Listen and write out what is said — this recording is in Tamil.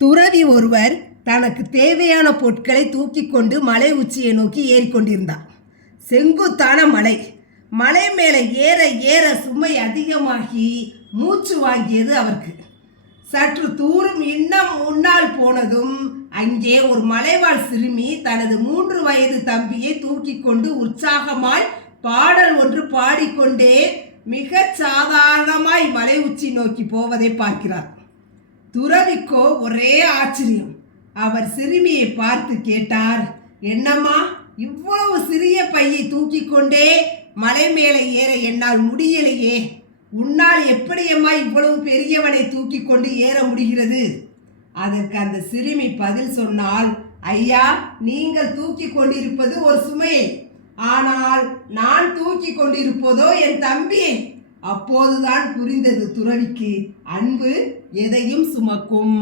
துறவி ஒருவர் தனக்கு தேவையான பொருட்களை தூக்கி கொண்டு மலை உச்சியை நோக்கி ஏறிக்கொண்டிருந்தார். செங்குத்தான மலை. மலை மேலே ஏற ஏற சுமை அதிகமாகி மூச்சு வாங்கியது அவருக்கு. சற்று தூரம் இன்னும் முன்னால் போனதும் அங்கே ஒரு மலைவாழ் சிறுமி தனது 3 வயது தம்பியை தூக்கி கொண்டு உற்சாகமாய் பாடல் ஒன்று பாடிக்கொண்டே மிக சாதாரணமாய் மலை உச்சி நோக்கி போவதை பார்க்கிறார். துறவிக்கோ ஒரே ஆச்சரியம். அவர் சிறுமியை பார்த்து கேட்டார், என்னம்மா, இவ்வளவு சிறிய பையை தூக்கி கொண்டே மலை மேலே ஏற என்னால் முடியலையே. உன்னால் எப்படியம்மா இவ்வளவு பெரியவனை தூக்கி கொண்டு ஏற முடிகிறது? அதற்கு அந்த சிறுமி பதில் சொன்னால், ஐயா, நீங்கள் தூக்கி கொண்டிருப்பது ஒரு சுமையை, ஆனால் நான் தூக்கி கொண்டிருப்பதோ என் தம்பியை. அப்போதுதான் புரிந்தது துறவிக்கு, அன்பு எதையும் சுமக்கும்.